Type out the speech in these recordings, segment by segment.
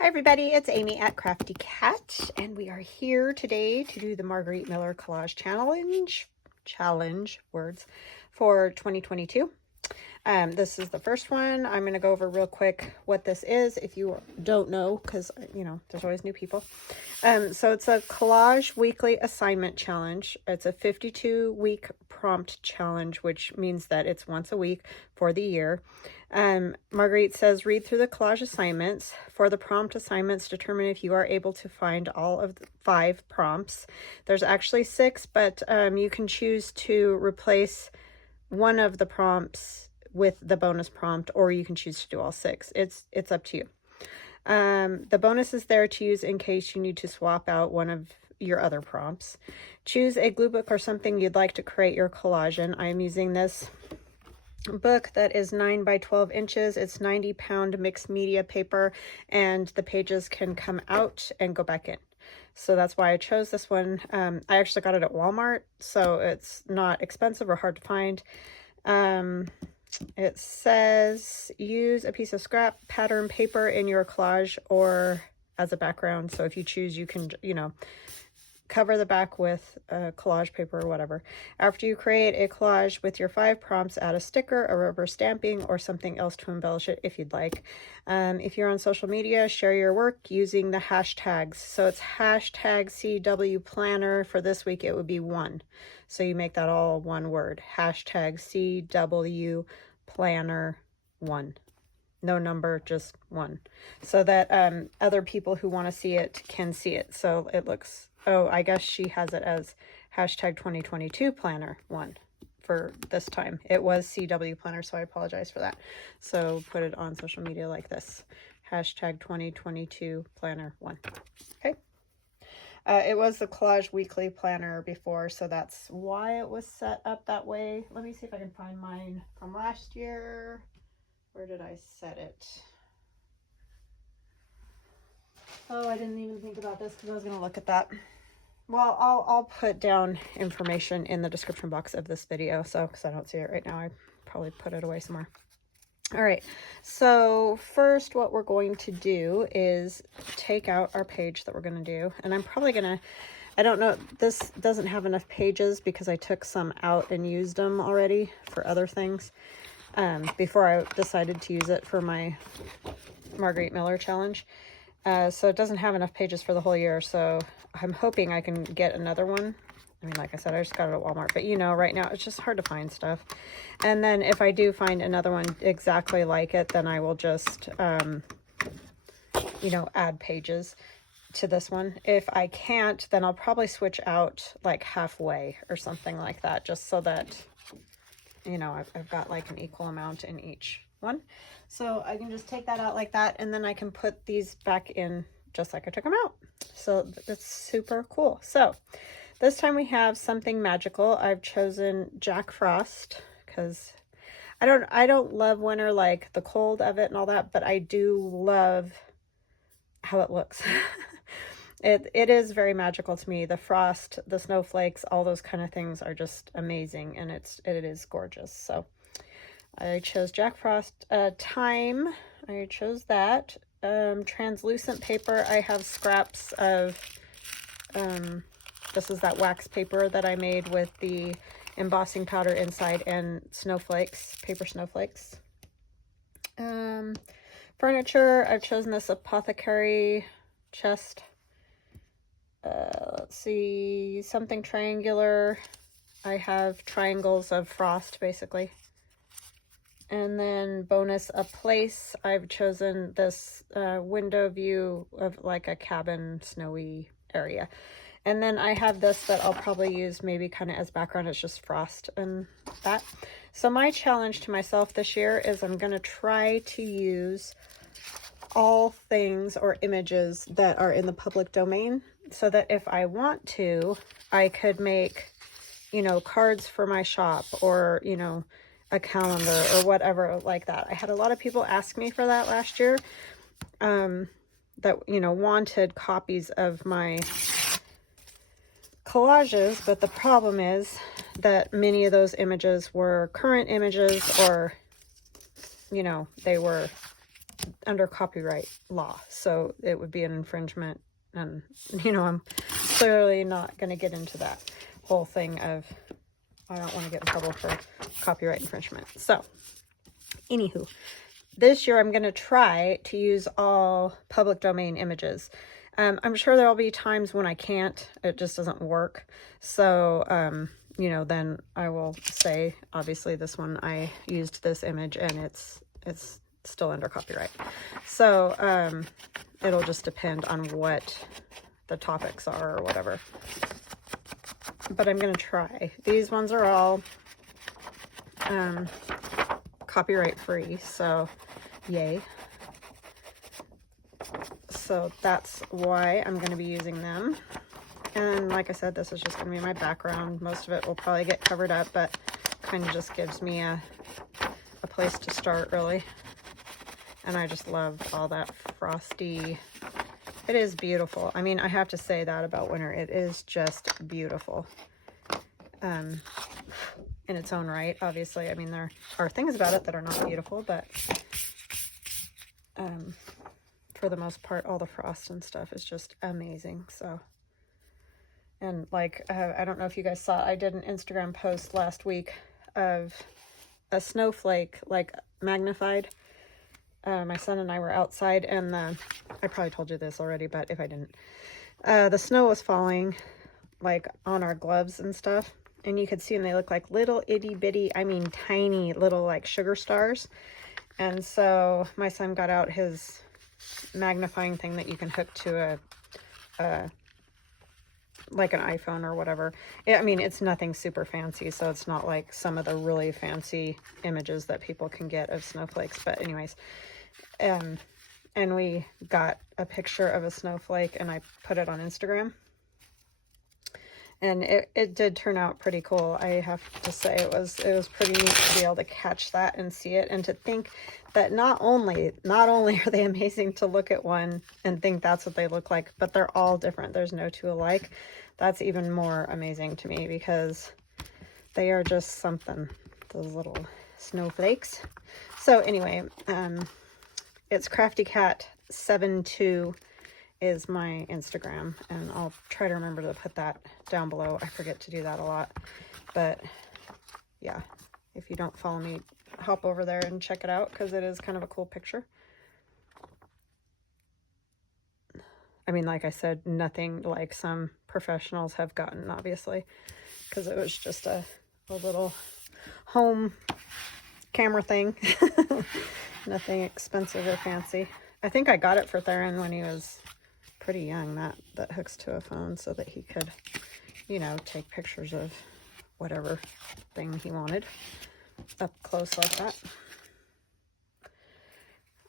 Hi everybody, it's Amy at Crafty Cat, and we are here today to do the Margarete Miller Collage Challenge words for 2022. This is the first one. I'm going to go over real quick what this is if you don't know, because, you know, there's always new people. So it's a Collage Weekly Assignment Challenge. It's a 52-week prompt challenge, which means that it's once a week for the year. Margarete says, read through the collage assignments. For the prompt assignments, determine if you are able to find all of the 5 prompts. There's actually 6, but you can choose to replace one of the prompts with the bonus prompt, or you can choose to do all 6. It's up to you. The bonus is there to use in case you need to swap out one of your other prompts. Choose a glue book or something you'd like to create your collage in. I'm using this book that is 9 by 12 inches. It's 90-pound mixed media paper, and the pages can come out and go back in. So that's why I chose this one. I actually got it at Walmart, so it's not expensive or hard to find. It says use a piece of scrap pattern paper in your collage or as a background. So if you choose, you can, you know, cover the back with collage paper or whatever. After you create a collage with your 5 prompts, add a sticker, a rubber stamping, or something else to embellish it if you'd like. If you're on social media, share your work using the hashtags. So it's hashtag CW Planner. For this week, it would be 1. So you make that all one word. Hashtag CW Planner 1. No number, just 1. So that other people who want to see it can see it. So it looks... Oh, I guess she has it as hashtag 2022 Planner 1 for this time. It was CW Planner, so I apologize for that. So put it on social media like this. Hashtag 2022 Planner 1. Okay. It was the Collage Weekly Planner before, so that's why it was set up that way. Let me see if I can find mine from last year. Where did I set it? Oh, I didn't even think about this because I was going to look at that. Well, I'll put down information in the description box of this video. So, because I don't see it right now, I probably put it away somewhere. All right. So first, what we're going to do is take out our page that we're going to do. And I'm probably going to, I don't know, this doesn't have enough pages because I took some out and used them already for other things before I decided to use it for my Margarete Miller challenge. So it doesn't have enough pages for the whole year, so I'm hoping I can get another one. I mean, like I said, I just got it at Walmart, but you know, right now it's just hard to find stuff. And then if I do find another one exactly like it, then I will just, you know, add pages to this one. If I can't, then I'll probably switch out like halfway or something like that, just so that, you know, I've got like an equal amount in each one. So I can just take that out like that, and then I can put these back in just like I took them out. So that's super cool. So this time we have something magical. I've chosen Jack Frost because I don't love winter, like the cold of it and all that, but I do love how it looks. It is very magical to me. The frost, the snowflakes, all those kind of things are just amazing, and it is gorgeous. So I chose Jack Frost. Time, I chose that. Translucent paper, I have scraps of, this is that wax paper that I made with the embossing powder inside and snowflakes, paper snowflakes. Furniture, I've chosen this apothecary chest. Let's see, something triangular. I have triangles of frost, basically. And then bonus, a place. I've chosen this window view of like a cabin, snowy area. And then I have this that I'll probably use maybe kind of as background. It's just frost and that. So my challenge to myself this year is I'm going to try to use all things or images that are in the public domain, so that if I want to, I could make, you know, cards for my shop, or, you know, a calendar or whatever like that. I had a lot of people ask me for that last year, that, you know, wanted copies of my collages, but the problem is that many of those images were current images, or, you know, they were under copyright law, so it would be an infringement. And, you know, I'm clearly not going to get into that whole thing of, I don't want to get in trouble for copyright infringement. So, anywho, this year I'm going to try to use all public domain images. I'm sure there'll be times when I can't, it just doesn't work. So, you know, then I will say, obviously this one, I used this image and it's still under copyright. So, it'll just depend on what the topics are or whatever. But I'm going to try. These ones are all copyright free, so yay. So that's why I'm going to be using them. And like I said, this is just going to be my background. Most of it will probably get covered up, but kind of just gives me a place to start, really. And I just love all that frosty. It is beautiful. I mean, I have to say that about winter. It is just beautiful. In its own right, obviously. I mean, there are things about it that are not beautiful, but for the most part, all the frost and stuff is just amazing. So, and like, I don't know if you guys saw, I did an Instagram post last week of a snowflake, like magnified. My son and I were outside, and I probably told you this already, but if I didn't, the snow was falling like on our gloves and stuff, and you could see them. They look like little itty bitty, I mean tiny little like sugar stars. And so my son got out his magnifying thing that you can hook to a like an iPhone or whatever. I mean, it's nothing super fancy, so it's not like some of the really fancy images that people can get of snowflakes. But anyways, and we got a picture of a snowflake, and I put it on Instagram. And it did turn out pretty cool. I have to say it was pretty neat to be able to catch that and see it, and to think that not only are they amazing to look at one and think that's what they look like, but they're all different. There's no two alike. That's even more amazing to me, because they are just something, those little snowflakes. So anyway, it's CraftyCat72 is my Instagram, and I'll try to remember to put that down below. I forget to do that a lot, but yeah, if you don't follow me, hop over there and check it out, because it is kind of a cool picture. I mean, like I said, nothing like some professionals have gotten, obviously, because it was just a little home camera thing. Nothing expensive or fancy. I think I got it for Theron when he was pretty young, that hooks to a phone so that he could, you know, take pictures of whatever thing he wanted up close like that.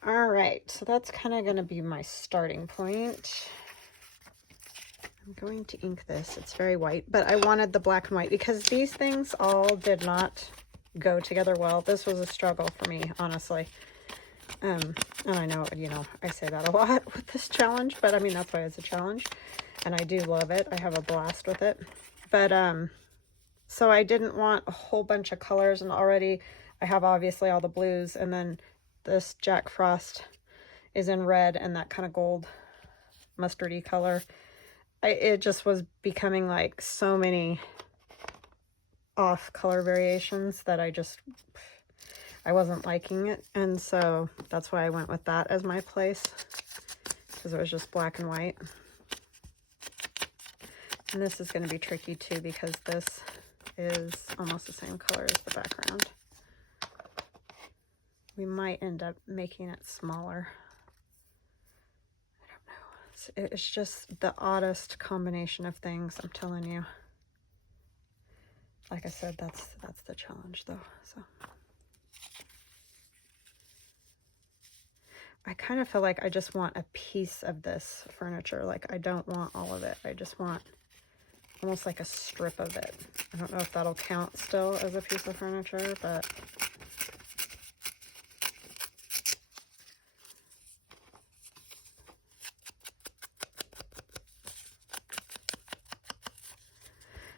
All right, so that's kind of going to be my starting point. I'm going to ink this. It's very white, but I wanted the black and white because these things all did not go together well. This was a struggle for me, honestly. And I know, you know, I say that a lot with this challenge, but I mean, that's why it's a challenge, and I do love it. I have a blast with it. But, so I didn't want a whole bunch of colors, and already I have obviously all the blues, and then this Jack Frost is in red and that kind of gold mustardy color. It just was becoming like so many off color variations that I wasn't liking it, and so that's why I went with that as my place, because it was just black and white. And this is going to be tricky too, because this is almost the same color as the background. We might end up making it smaller. I don't know. It's just the oddest combination of things, I'm telling you. Like I said, that's the challenge though. So I kind of feel like I just want a piece of this furniture. Like, I don't want all of it. I just want almost like a strip of it. I don't know if that'll count still as a piece of furniture, but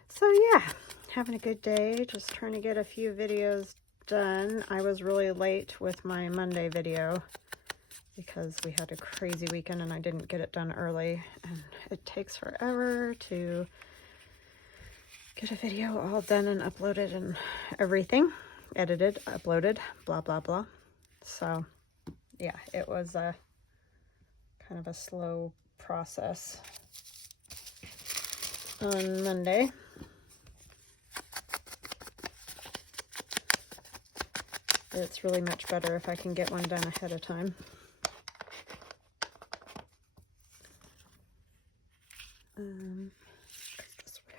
so yeah, having a good day, just trying to get a few videos done. I was really late with my Monday video, because we had a crazy weekend and I didn't get it done early, and it takes forever to get a video all done and uploaded and everything, edited, uploaded, blah blah blah. So yeah, it was a kind of a slow process on Monday. It's really much better if I can get one done ahead of time. This way.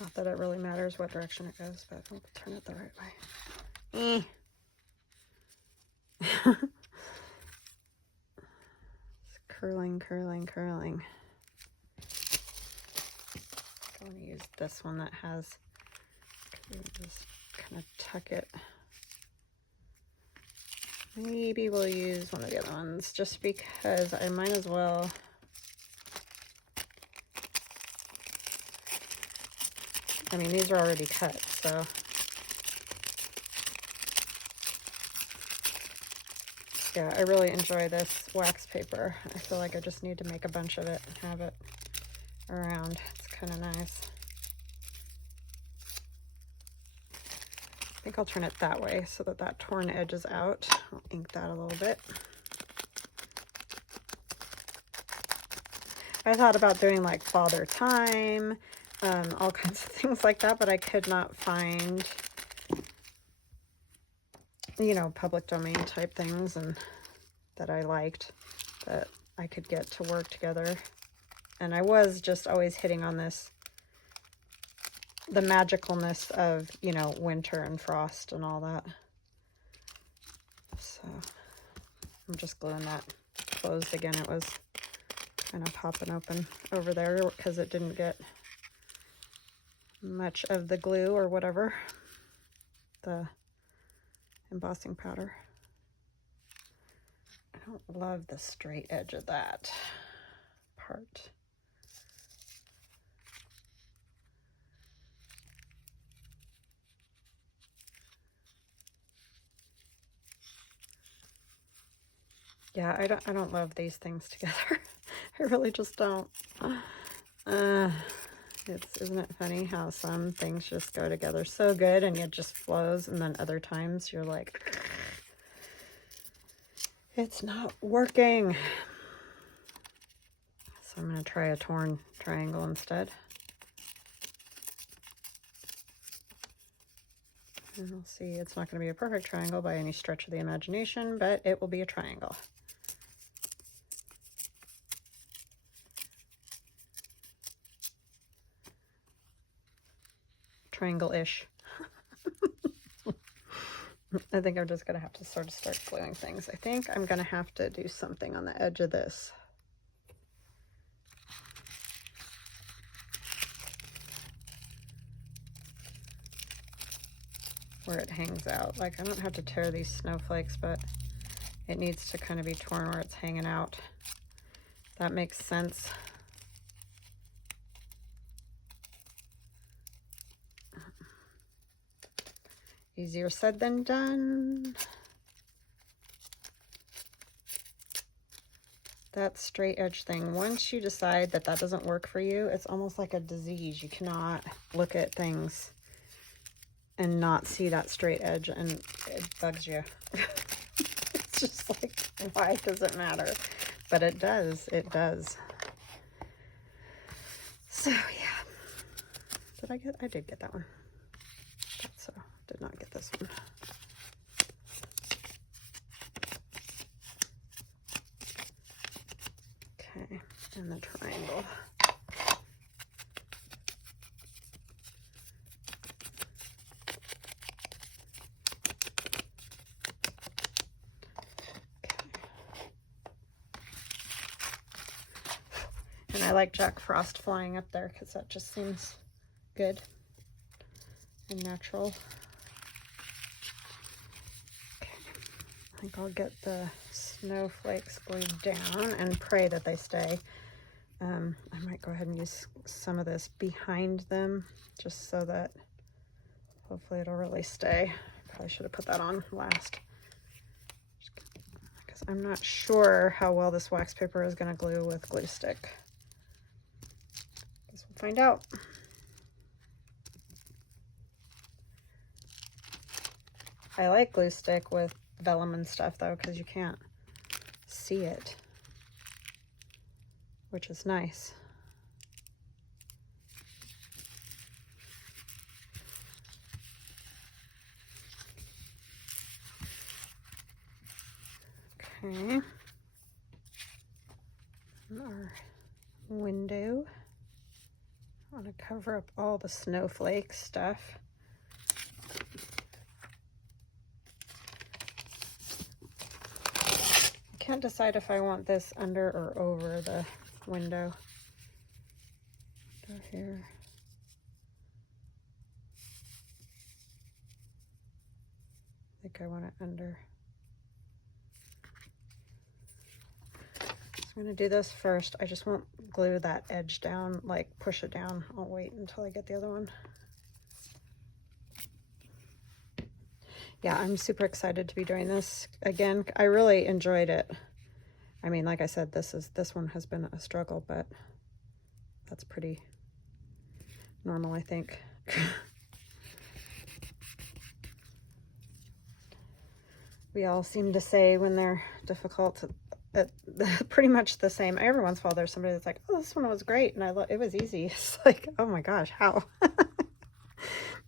Not that it really matters what direction it goes, but I'll turn it the right way. It's curling, curling, curling. I want to use this one that has, just kind of tuck it. Maybe we'll use one of the other ones just because I might as well. I mean, these are already cut, so. Yeah, I really enjoy this wax paper. I feel like I just need to make a bunch of it and have it around. It's kind of nice. I think I'll turn it that way so that that torn edge is out. I'll ink that a little bit. I thought about doing like Father Time, all kinds of things like that, but I could not find, you know, public domain type things and that I liked that I could get to work together. And I was just always hitting on this, the magicalness of, you know, winter and frost and all that. So I'm just gluing that closed again. It was kind of popping open over there because it didn't get much of the glue or whatever, the embossing powder. I don't love the straight edge of that part. Yeah, I don't love these things together. I really just don't. Isn't it funny how some things just go together so good and it just flows, and then other times you're like, it's not working. So I'm going to try a torn triangle instead. And we'll see, it's not going to be a perfect triangle by any stretch of the imagination, but it will be a triangle. Triangle-ish. I think I'm just going to have to sort of start gluing things. I think I'm going to have to do something on the edge of this. Where it hangs out. Like, I don't have to tear these snowflakes, but it needs to kind of be torn where it's hanging out. That makes sense. Easier said than done. That straight edge thing, once you decide that that doesn't work for you, it's almost like a disease. You cannot look at things and not see that straight edge, and it bugs you. It's just like, why does it matter? But it does, it does. So yeah, I did get that one. So did not get this one. Okay, and the triangle. And I like Jack Frost flying up there because that just seems good and natural. Okay. I think I'll get the snowflakes glued down and pray that they stay. I might go ahead and use some of this behind them just so that hopefully it'll really stay. Probably should have put that on last because I'm not sure how well this wax paper is going to glue with glue stick. Guess we'll find out. I like glue stick with vellum and stuff though, because you can't see it, which is nice. Okay. And our window. I want to cover up all the snowflake stuff. I can't decide if I want this under or over the window. Go here. I think I want it under. I'm going to do this first. I just won't glue that edge down, like push it down. I'll wait until I get the other one. Yeah, I'm super excited to be doing this again. I really enjoyed it. I mean, like I said, this one has been a struggle, but that's pretty normal, I think. We all seem to say when they're difficult, pretty much the same. Every once in a while there's somebody that's like, oh, this one was great, and it was easy. It's like, oh my gosh, how?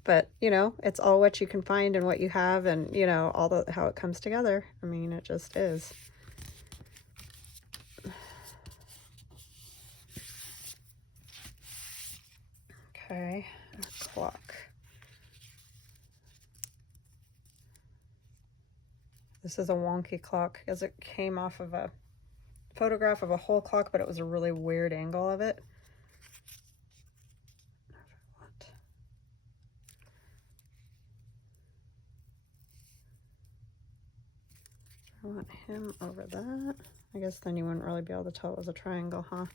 But you know, it's all what you can find and what you have, and you know, all how it comes together. I mean, it just is. Okay, our clock. This is a wonky clock because it came off of a photograph of a whole clock, but it was a really weird angle of it. I want him over that. I guess then you wouldn't really be able to tell it was a triangle, huh?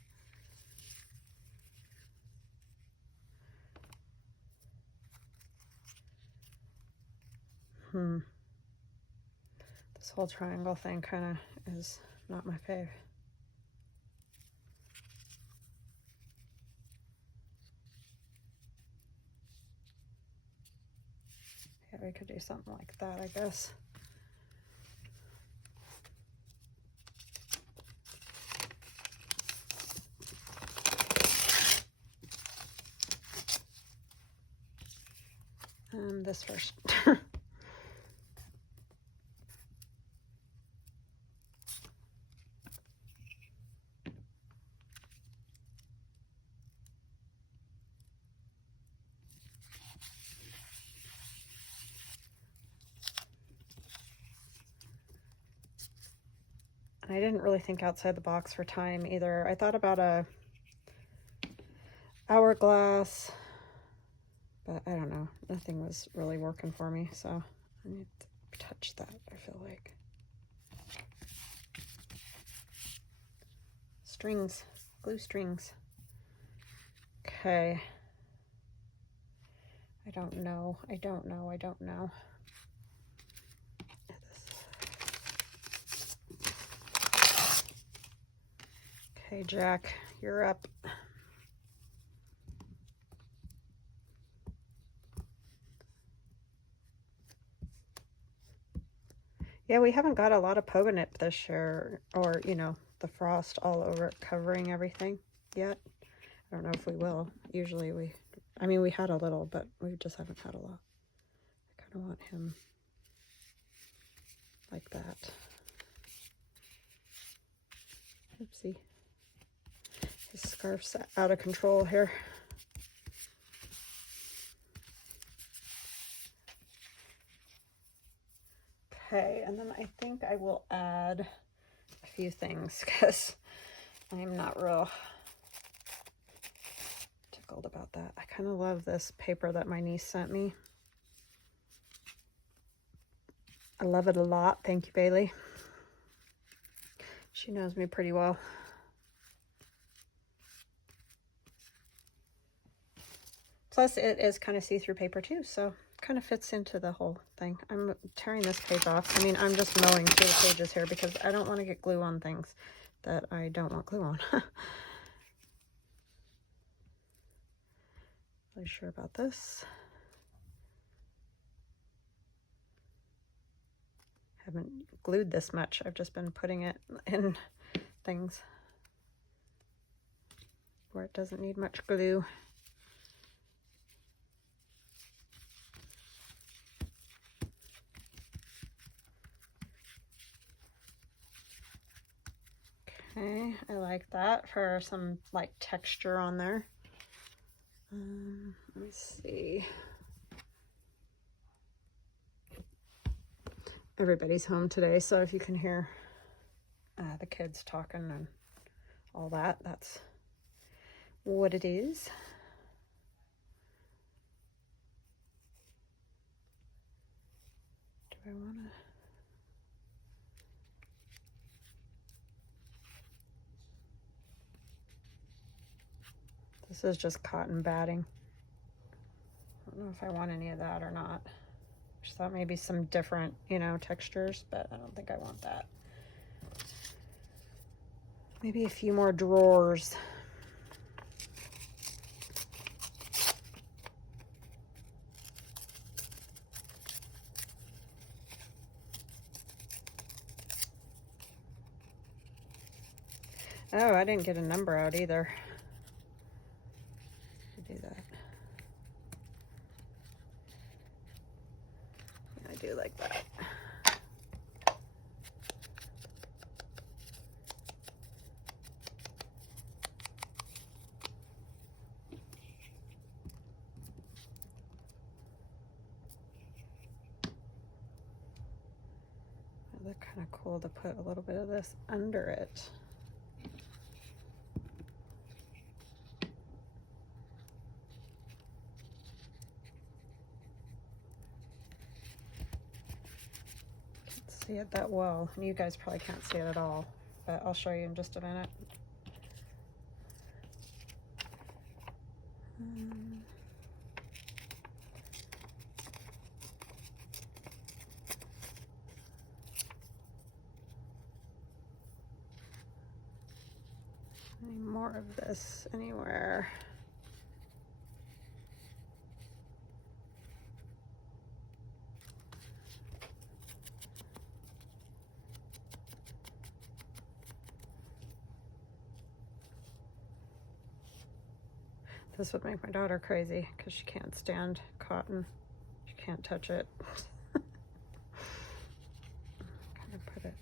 This whole triangle thing kind of is not my fave. Yeah, we could do something like that, I guess. And this first. I didn't really think outside the box for time either. I thought about a hourglass, but I don't know. Nothing was really working for me, so I need to touch that, I feel like. Strings, glue strings. Okay. I don't know. Okay, Jack, you're up. Yeah, we haven't got a lot of pogonip this year, or, you know, the frost all over it, covering everything yet. I don't know if we will. Usually we had a little, but we just haven't had a lot. I kind of want him like that. Oopsie. His scarf's out of control here. Okay, and then I think I will add a few things because I'm not real tickled about that. I kind of love this paper that my niece sent me. I love it a lot. Thank you, Bailey. She knows me pretty well. Plus, it is kind of see-through paper too, so kind of fits into the whole thing. I'm tearing this page off. I mean, I'm just mowing through the pages here because I don't want to get glue on things that I don't want glue on. Really sure about this. Haven't glued this much. I've just been putting it in things where it doesn't need much glue. Okay, I like that for some like texture on there. Let me see. Everybody's home today, so if you can hear the kids talking and all that, that's what it is. Do I want to? This is just cotton batting. I don't know if I want any of that or not. Just thought maybe some different, you know, textures, but I don't think I want that. Maybe a few more drawers. Oh, I didn't get a number out either. Do that. Yeah, I do like that. They're kind of cool to put a little bit of this under it. Can't see it that well, and you guys probably can't see it at all, but I'll show you in just a minute. Any more of this anywhere? This would make my daughter crazy because she can't stand cotton. She can't touch it. Kind of put it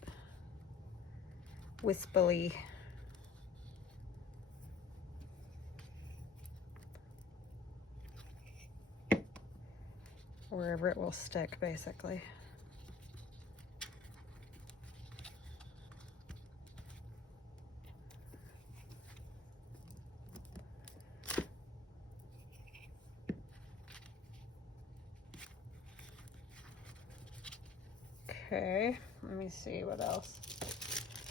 wispily. Wherever it will stick, basically. Okay, let me see what else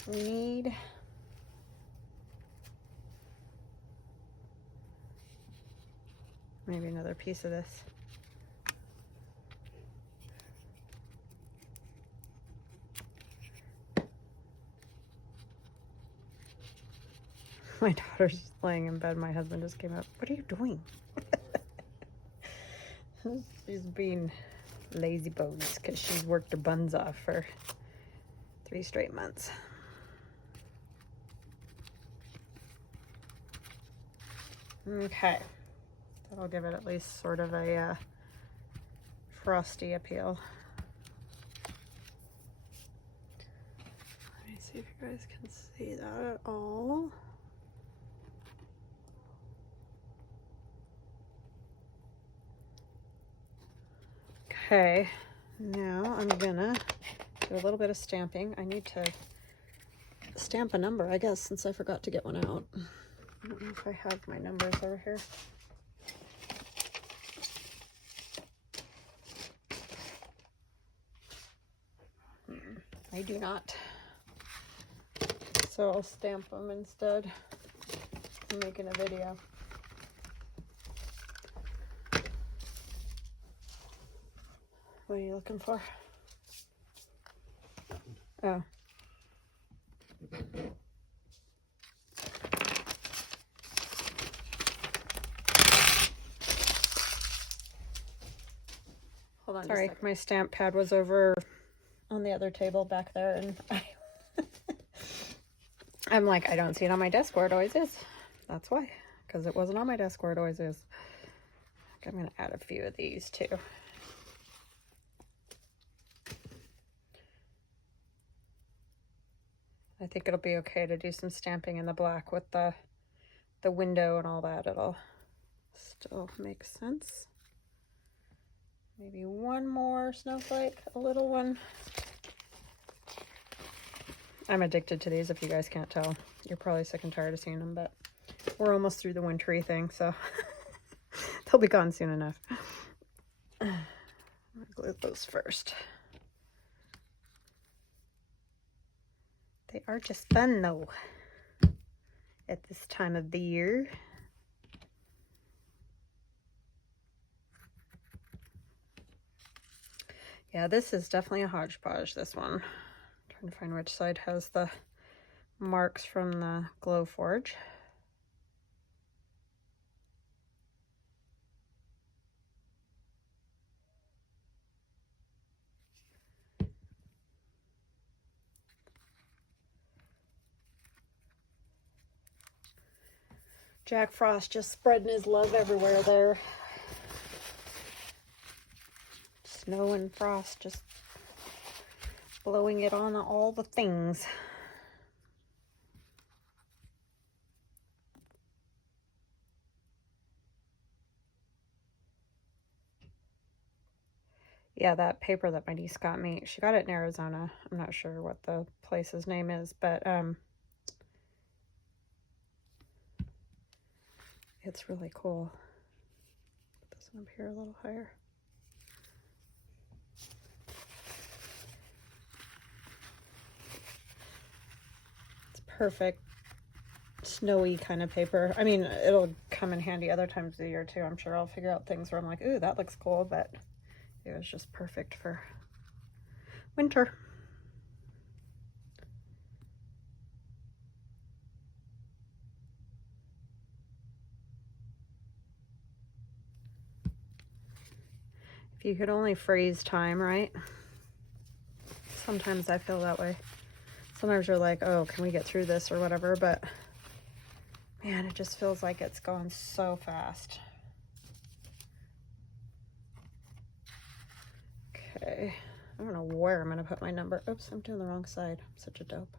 we need. Maybe another piece of this. My daughter's just laying in bed. My husband just came up. What are you doing? She's being lazy bones because she's worked her buns off for 3 straight months. Okay, that'll give it at least sort of a frosty appeal. Let me see if you guys can see that at all. Okay, now I'm gonna do a little bit of stamping. I need to stamp a number, I guess, since I forgot to get one out. I don't know if I have my numbers over here. I do not. So I'll stamp them instead. I'm making a video. What are you looking for? Oh. Hold on. Sorry, my stamp pad was over on the other table back there, and I'm like, I don't see it on my desk where it always is. That's why, because it wasn't on my desk where it always is. I'm going to add a few of these too. I think it'll be okay to do some stamping in the black with the window and all that. It'll still make sense. Maybe one more snowflake, a little one. I'm addicted to these, if you guys can't tell. You're probably sick and tired of seeing them, but we're almost through the wintry thing, so they'll be gone soon enough. I'm gonna glue those first. They are just fun though at this time of the year. Yeah, this is definitely a hodgepodge, this one. I'm trying to find which side has the marks from the glow forge. Jack Frost just spreading his love everywhere there. Snow and frost just blowing it on all the things. Yeah, that paper that my niece got me, she got it in Arizona. I'm not sure what the place's name is, but it's really cool. Put this one up here a little higher. It's perfect snowy kind of paper. I mean, it'll come in handy other times of the year too. I'm sure I'll figure out things where I'm like, ooh, that looks cool, but it was just perfect for winter. If you could only freeze time, right? Sometimes I feel that way. Sometimes you're like, oh, can we get through this or whatever, but man, it just feels like it's going so fast. Okay, I don't know where I'm gonna put my number. Oops, I'm doing the wrong side. I'm such a dope.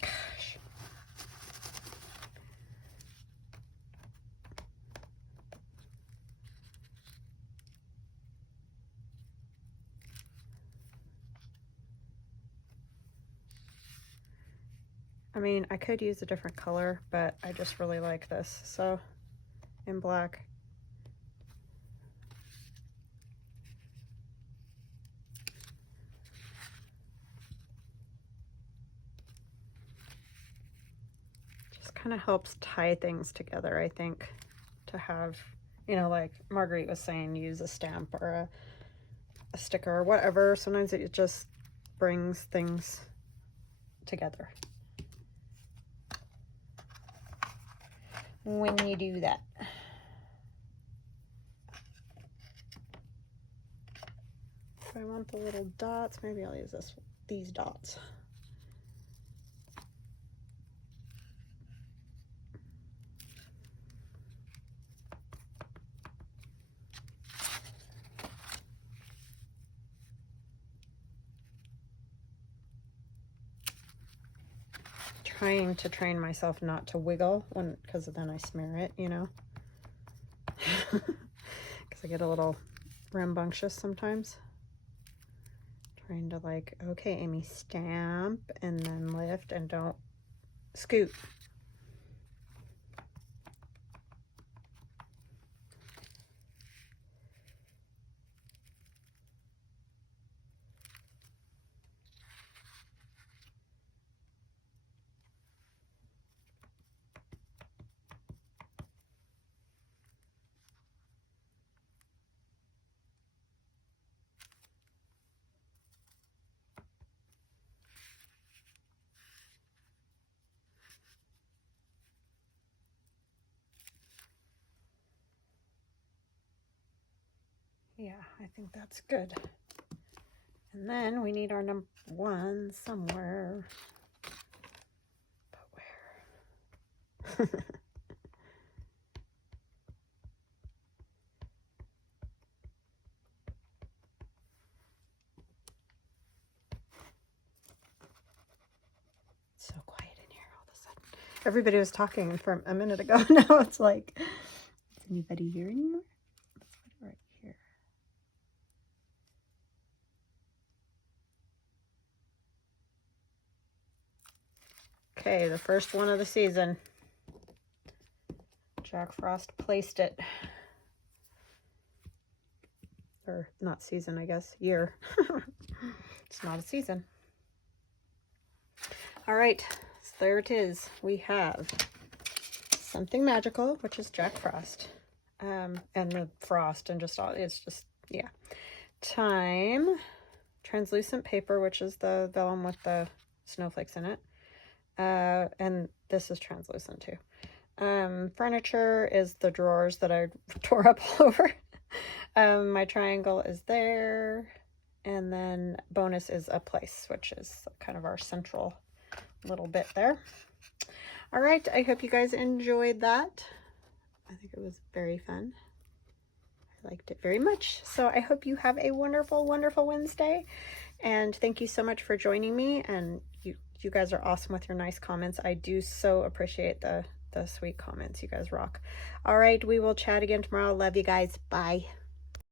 Gosh. I mean, I could use a different color, but I just really like this. So, in black. Just kind of helps tie things together, I think, to have, you know, like Marguerite was saying, use a stamp or a sticker or whatever. Sometimes it just brings things together when you do that. If I want the little dots, maybe I'll use these dots. Trying to train myself not to wiggle because then I smear it, you know, because I get a little rambunctious sometimes. Trying to like, okay, Amy, stamp and then lift and don't scoot. Yeah, I think that's good. And then we need our number 1 somewhere. But where? It's so quiet in here all of a sudden. Everybody was talking for a minute ago. Now it's like, is anybody here anymore? Let's put it right here. Okay, the first one of the season. Jack Frost placed it. Or not season, I guess, year. It's not a season. All right, so there it is. We have Something Magical, which is Jack Frost. And the frost and just all, it's just, yeah. Time, translucent paper, which is the vellum with the snowflakes in it. And this is translucent too. Furniture is the drawers that I tore up all over. My triangle is there. And then bonus is a place, which is kind of our central little bit there. All right, I hope you guys enjoyed that. I think it was very fun. I liked it very much. So I hope you have a wonderful, wonderful Wednesday. And thank you so much for joining me. And you guys are awesome with your nice comments. I do so appreciate the sweet comments. You guys rock. All right, we will chat again tomorrow. Love you guys. Bye.